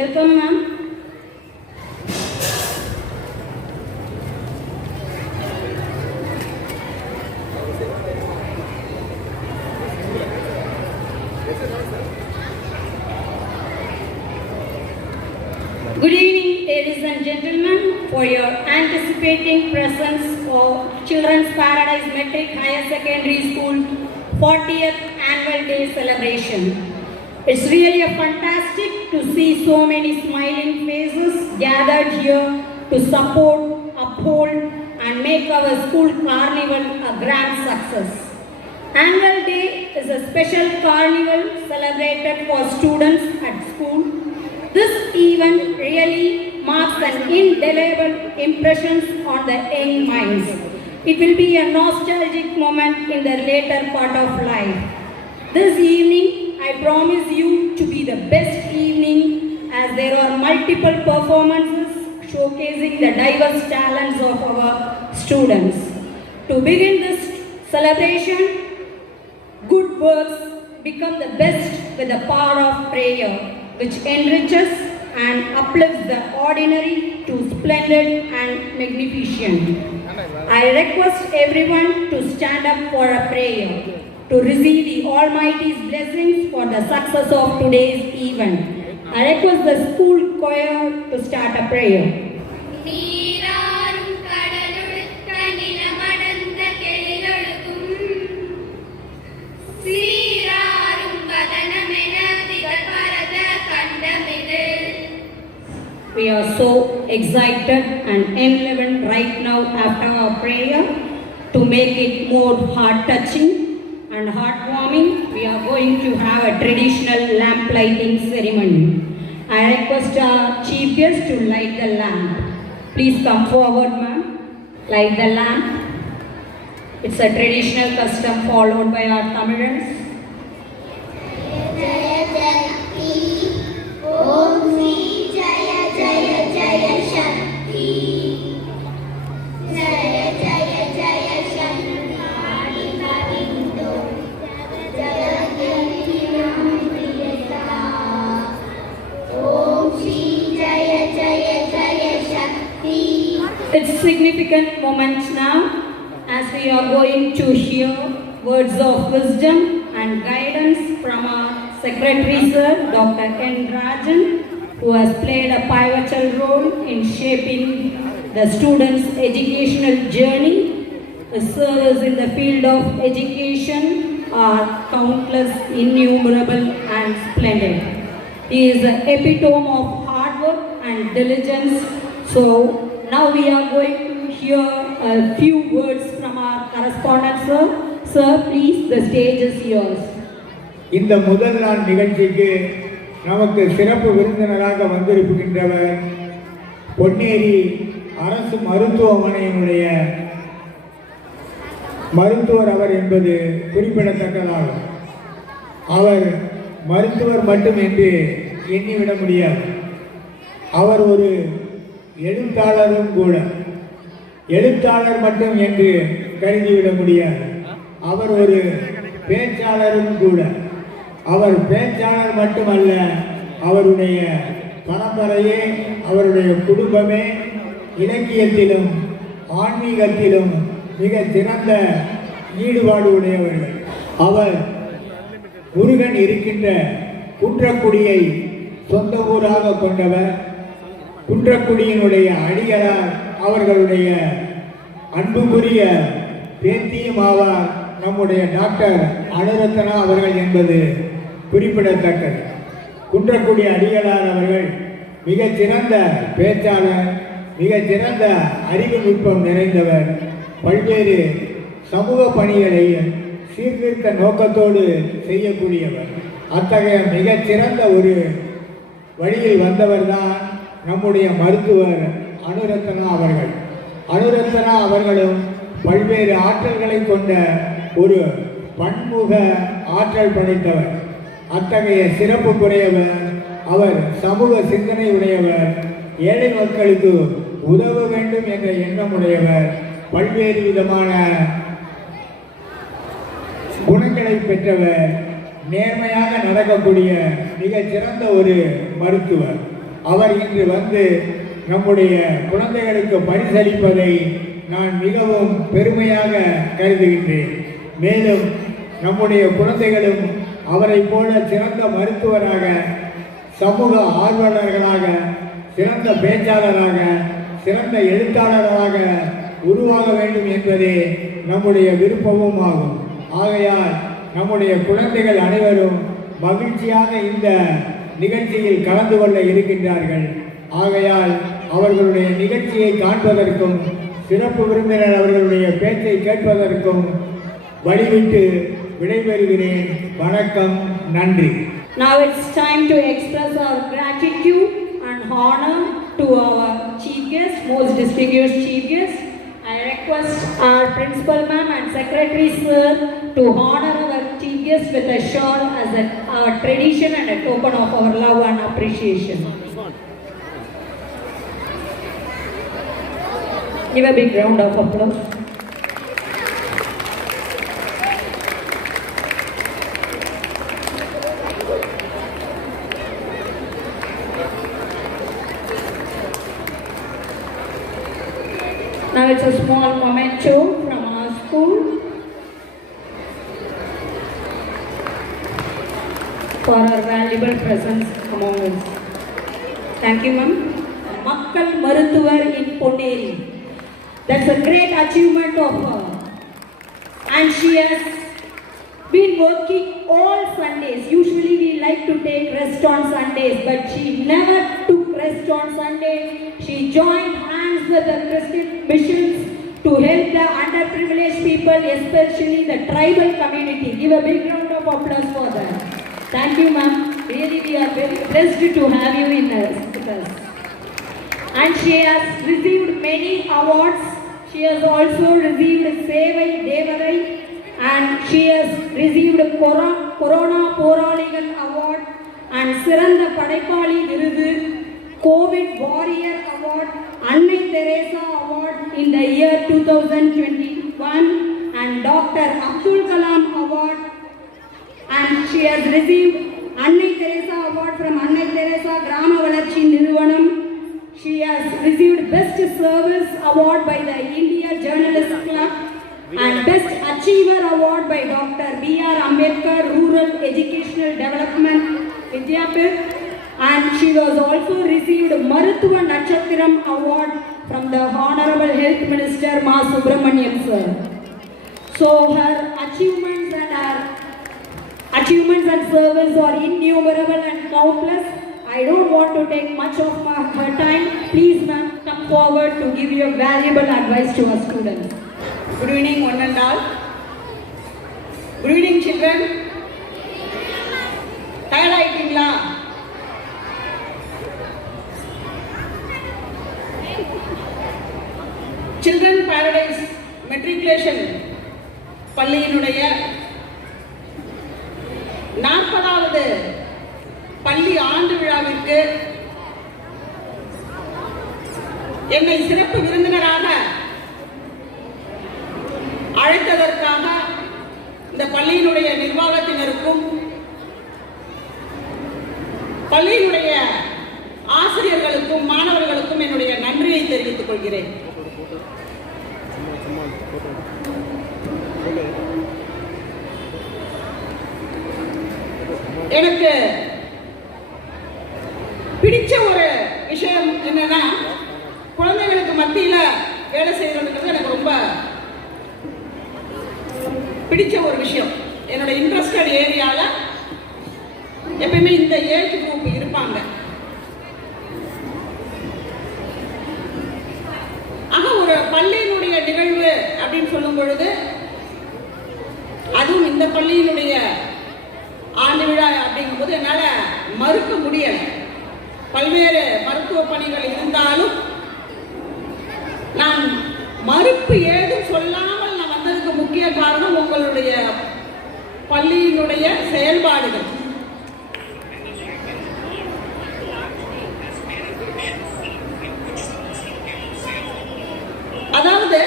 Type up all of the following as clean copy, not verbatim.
Welcome, ma'am. Good evening, ladies and gentlemen, for your anticipating presence of Children's Paradise Metric Higher Secondary School 40th Annual Day celebration. It's really a fantastic to see so many smiling faces gathered here to support, uphold, and make our school carnival a grand success. Annual Day is a special carnival celebrated for students at school. This event really marks an indelible impression on the young minds. It will be a nostalgic moment in the later part of life. This evening, I promise you to be the best evening as there are multiple performances showcasing the diverse talents of our students. To begin this celebration, good works become the best with the power of prayer, which enriches and uplifts the ordinary to splendid and magnificent. I request everyone to stand up for a prayer to receive the Almighty's blessings for the success of today's event. I request the school choir to start a prayer. We are so excited and enlivened right now after our prayer to make it more heart-touching and heartwarming. We are going to have a traditional lamp lighting ceremony. I request our chief guest to light the lamp. Please come forward, ma'am. Light the lamp. It's a traditional custom followed by our Tamilans. It's significant moments now as we are going to hear words of wisdom and guidance from our Secretary Sir, Dr. N. Rajan, who has played a pivotal role in shaping the students' educational journey. The service in the field of education are countless, innumerable and splendid. He is the epitome of hard work and diligence. So now we are going to hear a few words from our correspondent, sir. Sir, please, the stage is yours. இந்த முதல் நாள் நிகழ்ச்சிக்கு நமக்கு சிறப்பு விருந்தினராக வந்திருக்கின்றவர் பொன்னேரி அரசு மருத்துவமனையினுடைய மருத்துவர் அவர் என்பது குறிப்பிடத்தக்கதாகும். அவர் மருத்துவர் மட்டுமின்றி எண்ணிவிட முடியாது. அவர் ஒரு எழுத்தாளரும் கூட. எழுத்தாளர் மட்டும் என்று கருதிவிட முடியாது. அவர் ஒரு பேச்சாளரும் கூட. அவர் பேச்சாளர் மட்டுமல்ல, அவருடைய பரம்பரையே, அவருடைய குடும்பமே இலக்கியத்திலும் ஆன்மீகத்திலும் மிக சிறந்த ஈடுபாடு உடையவர்கள். அவர் முருகன் இருக்கின்ற குன்றக்குடியை சொந்த ஊராக கொண்டவர். குன்றக்குடியினுடைய அடிகளார் அவர்களுடைய அன்புக்குரிய பேத்தியும் ஆவார் நம்முடைய டாக்டர் அனுரத்னா அவர்கள் என்பது குறிப்பிடத்தக்கது. குன்றக்குடி அடிகளார் அவர்கள் மிகச்சிறந்த பேச்சாளர், மிகச்சிறந்த அறிவு நுட்பம் நிறைந்தவர். பல்வேறு சமூக பணிகளை சீர்திருத்த நோக்கத்தோடு செய்யக்கூடியவர். அத்தகைய மிகச்சிறந்த ஒரு வழியில் வந்தவர்தான் நம்முடைய மருத்துவர் அனுரத்னா அவர்கள். அனுரத்னா அவர்களும் பல்வேறு ஆற்றல்களை கொண்ட ஒரு பன்முக ஆற்றல் படைத்தவர். அத்தகைய சிறப்பு குறையவர். அவர் சமூக சிந்தனை உடையவர். ஏழை மக்களுக்கு உதவ வேண்டும் என்ற எண்ணம் உடையவர். பல்வேறு விதமான குணங்களை பெற்றவர். நேர்மையாக நடக்கக்கூடிய மிக சிறந்த ஒரு மருத்துவர். அவர் இன்று வந்து நம்முடைய குழந்தைகளுக்கு பரிசளிப்பதை நான் மிகவும் பெருமையாக கருதுகின்றேன். மேலும் நம்முடைய குழந்தைகளும் அவரை போல சிறந்த மருத்துவராக, சமூக ஆர்வலர்களாக, சிறந்த பேச்சாளராக, சிறந்த எழுத்தாளராக உருவாக வேண்டும் என்பதே நம்முடைய விருப்பமும் ஆகும். ஆகையால் நம்முடைய குழந்தைகள் அனைவரும் மகிழ்ச்சியாக இந்த நிகழ்ச்சியில் கலந்து கொள்ள இருக்கின்றார்கள். ஆகையால் அவர்களுடைய நிகழ்ச்சியை காண்பதற்கும் சிறப்பு விருந்தினர் அவர்களுடைய பேச்சை கேட்பதற்கும் வழிவிட்டு விடைபெறுகிறேன். வணக்கம், நன்றி. Now it's time to express our gratitude and honor to our chief guest, most distinguished chief guest. I request our principal ma'am and secretary sir to honor our chief guest with a shawl as our tradition and a token of our love and appreciation. Give a big round of applause. Now it's a small memento from our school for our valuable presence among us. Thank you, ma'am. Makkal Maruthuvar in Ponneri. That's a great achievement of her. And she has been working all Sundays. Usually we like to take rest on Sundays, but she never took rest on Sundays. She joined hands with the Christian missions to help the underprivileged people, especially the tribal community. Give a big round of applause for that. Thank you, ma'am. Really, we are very blessed to have you with us. And she has received many awards. She has also received Sevai Devarai, and she has received Corona Poraligan Award and Siranda Padaipali Virudu, COVID Warrior Award, Annai Teresa Award in the year 2021, and Dr. Abdul Kalam Award, and she has received Annai Teresa Award from Annai Teresa Grama Valarchi Niruvanam. She has received Best Service Award by the India Journalist Club and Best Achiever Award by Dr. B.R. Ambedkar Rural Educational Development Vidyapith, and she was also received Maruthuva Natchathiram Award from the Honorable Health Minister Ma Subramanian sir. So her achievements and service are innumerable and countless. I don't want to take much of her time. Please, ma'am, come forward to give your valuable advice to our students. Good evening, one and all. Good evening, children. Tired ஆயிட்டீங்களா? Children Paradise Matriculation பள்ளியினுடைய 40வது பள்ளி ஆண்டு விழாவிற்கு என்னை சிறப்பு விருந்தினராக அழைத்ததற்காக இந்த பள்ளியினுடைய நிர்வாகத்தினருக்கும் பள்ளியினுடைய ஆசிரியர்களுக்கும் மாணவர்களுக்கும் என்னுடைய நன்றியை தெரிவித்துக் கொள்கிறேன். எனக்கு பிடிச்ச ஒரு விஷயம் என்னன்னா, குழந்தைகளுக்கு மத்தியில வேலை செய்யறதுங்கிறது எனக்கு ரொம்ப பிடிச்ச ஒரு விஷயம். என்னோட இன்ட்ரெஸ்டட் ஏரியால எப்பயுமே இந்த ஏஜ் குரூப் இருப்பாங்க. ஆக ஒரு பள்ளியினுடைய நிகழ்வு அப்படின்னு சொல்லும் பொழுது, அதுவும் இந்த பள்ளியினுடைய ஆண்டு விழா அப்படிங்கும் போது என்னால மறுக்க முடியல. பல்வேறு மருத்துவ பணிகள் இருந்தாலும் நான் மறுப்பு ஏதும் சொல்லாமல் நான் வந்ததுக்கு முக்கிய காரணம் உங்களுடைய பள்ளியினுடைய செயல்பாடுகள். அதாவது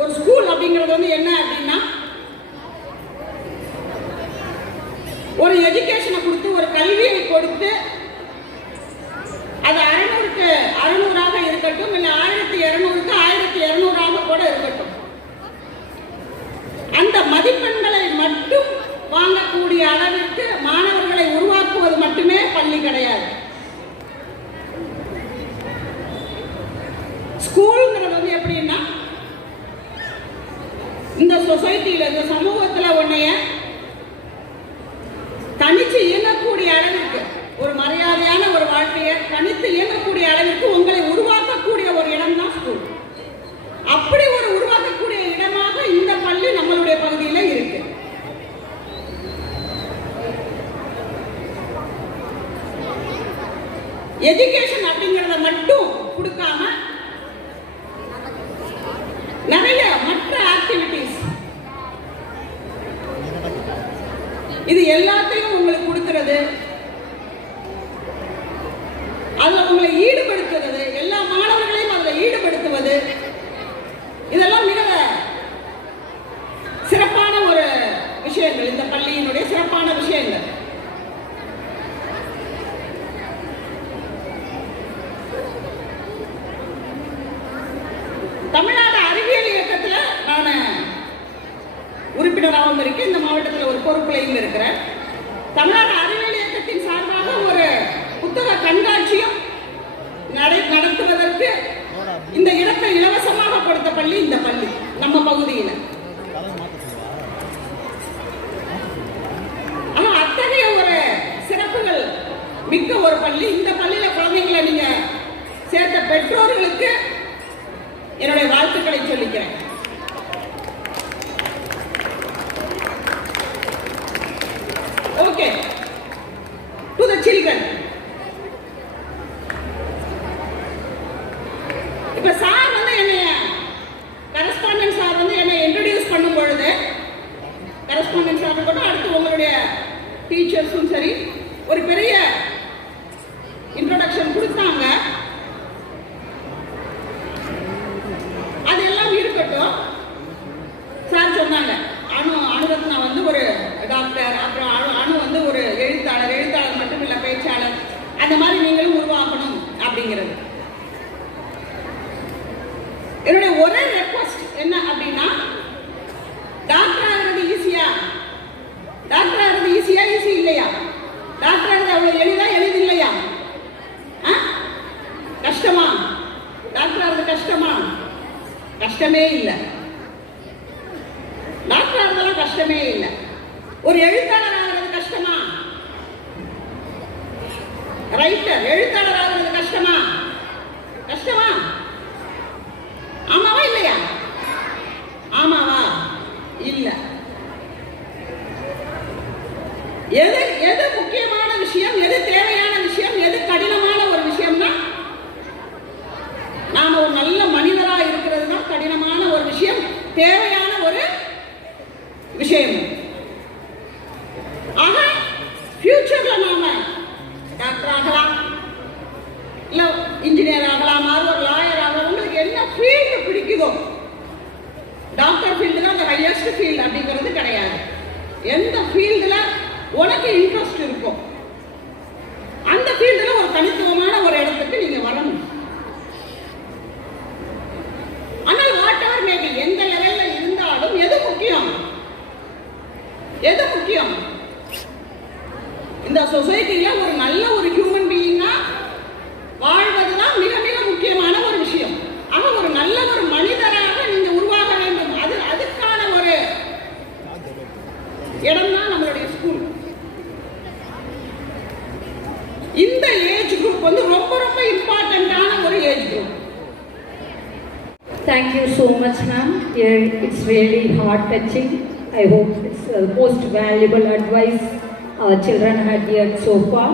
ஒரு ஸ்கூல் அப்படிங்கிறது வந்து என்ன அப்படின்னா, ஒரு எஜுகேஷனை கொடுத்து, ஒரு கல்வியை கொடுத்து இருக்கட்டும், இல்லை 1200க்கு 1200 கூட இருக்கட்டும், அந்த மதிப்பெண்களை மட்டும் வாங்கக்கூடிய அளவிற்கு மாணவர்களை உருவாக்குவது மட்டுமே பள்ளி கிடையாது. ஸ்கூல்ங்கிறது வந்து எப்படின்னா, இந்த சொசைட்டியில, இந்த சமூகத்துல உன்னைய தனிச்சு இயங்கக்கூடிய அளவிற்கு, ஒரு மரியாதையான ஒரு வாழ்க்கையை தனித்து இயங்கக்கூடிய அளவிற்கு உங்களை உருவாக்கக்கூடிய ஒரு இடம் தான் ஸ்கூல். அப்படி ஒரு உருவாக்கக்கூடிய இடமாக இந்த பள்ளி நம்மளுடைய பகுதியில இருக்கு. எஜுகேஷன் அப்படிங்கறத மட்டும் கொடுக்காம நிறைய மற்ற ஆக்டிவிட்டிஸ், இது எல்லாத்தையும் உங்களுக்கு கொடுக்கிறது, அதுல உங்களை ஈடுபடுத்துறது, எல்லா மாணவர்களையும் அதுல ஈடுபடுத்துவது, இதெல்லாம் மிக சிறப்பான ஒரு விஷயங்கள், இந்த பள்ளியினுடைய சிறப்பான விஷயங்கள். தமிழ்நாடு அறிவியல் இயக்கத்துல நான் உறுப்பினராகவும் இருக்கேன், இந்த மாவட்டத்தில் ஒரு பொறுப்புலையும் இருக்கிறேன். தமிழ்நாடு அறிவியல் இயக்கத்தின் சார்பாக ஒரு புத்தக கண்காட்சியும் நடத்துவதற்கு இந்த இடத்தை இலவசமாக கொடுத்த பள்ளி இந்த பள்ளி நம்ம பகுதியில். ஆனா அத்தகைய ஒரு சிறப்புகள் மிக்க ஒரு பள்ளி. இந்த பள்ளியில குழந்தைங்களை நீங்க சேர்த்த பெற்றோர்களுக்கு என்னுடைய வாழ்த்துக்களை சொல்லிக்கிறேன். Okay, to the children. இப்ப சார் வந்து என்னைய கரஸ்பாண்டன்ட் சார் வந்து என்னை இன்ட்ரோடியூஸ் பண்ணும் பொழுது, கரஸ்பாண்டன்ட் சார் கூட அடுத்து உங்களுடைய டீச்சர்ஸும் சரி ஒரு பெரிய இன்ட்ரோடக்ஷன் கொடுத்தாங்க. அதெல்லாம் இருக்கட்டும், சார் சொன்னாங்க அனுரத்னா வந்து ஒரு டாக்டர், அப்புறம் அனு வந்து ஒரு எழுத்தாளர் மட்டும் இல்ல பேச்சாளர், அந்த மாதிரி நீங்களும் உருவாகணும் அப்படிங்கிறது. என்னுடைய ஒரே ரெக்வஸ்ட் என்ன அப்படின்னா, டாக்டர் ஆகிறது ஈஸியா? டாக்டர் ஆகிறது ஈஸியா? ஈஸி இல்லையா? டாக்டர் ஆகிறது அவ்வளவு எளிது இல்லையா? கஷ்டமா? டாக்டர் ஆகிறது கஷ்டமா? கஷ்டமே இல்லை. டாக்டர் ஆகிறதுலாம் கஷ்டமே இல்லை. ஒரு எழுத்தாளர் ஆகிறது கஷ்டமா? ரைட்டர் எழுத்தாளர் ஆகிறது கஷ்டமா? கஷ்டமா? ஆமாவா இல்லையா? ஆமாவா? இல்ல. எது முக்கியமான விஷயம், எது தேவையான விஷயம், எது கடினமான ஒரு விஷயம்னா, நாம ஒரு நல்ல மனிதரா இருக்கிறது தான் கடினமான ஒரு விஷயம், தேவையான ஒரு விஷயம். ஆக ஃபியூச்சர்ல நாம டாக்டர் ஆகலாம், இல்ல இன்ஜினியர் ஆகலாம், ஒரு லாயர் ஆகலாம். உங்களுக்கு என்ன ஃபீல்டு பிடிக்குதோ, டாக்டர் ஃபீல்டு தான் ஹையஸ்ட் ஃபீல்டு அப்படிங்கிறது கிடையாது. எந்த ஃபீல்டுல உனக்கு இன்ட்ரெஸ்ட் இருக்கும் அந்த ஃபீல்டுல ஒரு தனித்துவமான ஒரு இடத்துக்கு நீங்க வரணும். ஆனால் வாட் எவர் மேபி, எந்த லெவல்ல இருந்தாலும் எது முக்கியம்? எது முக்கியம்? இந்த சொசைட்டில ஒரு நல்ல ஒரு ஹியூமன் பீயிங்கா வாழ்வதுதான் மிக மிக முக்கியமான ஒரு விஷயம். ஆக ஒரு நல்ல ஒரு மனிதராக நீங்க உருவாக வேண்டும். அதுக்கான ஒரு இடம் தான் நம்மளுடைய ஸ்கூல். இந்த ஏஜ் குரூப் வந்து ரொம்ப ரொம்ப இம்பார்ட்டன்டான ஒரு age group. Thank you so much, ma'am. It's really heart-touching. I hope it's the most valuable advice our children had heard so far.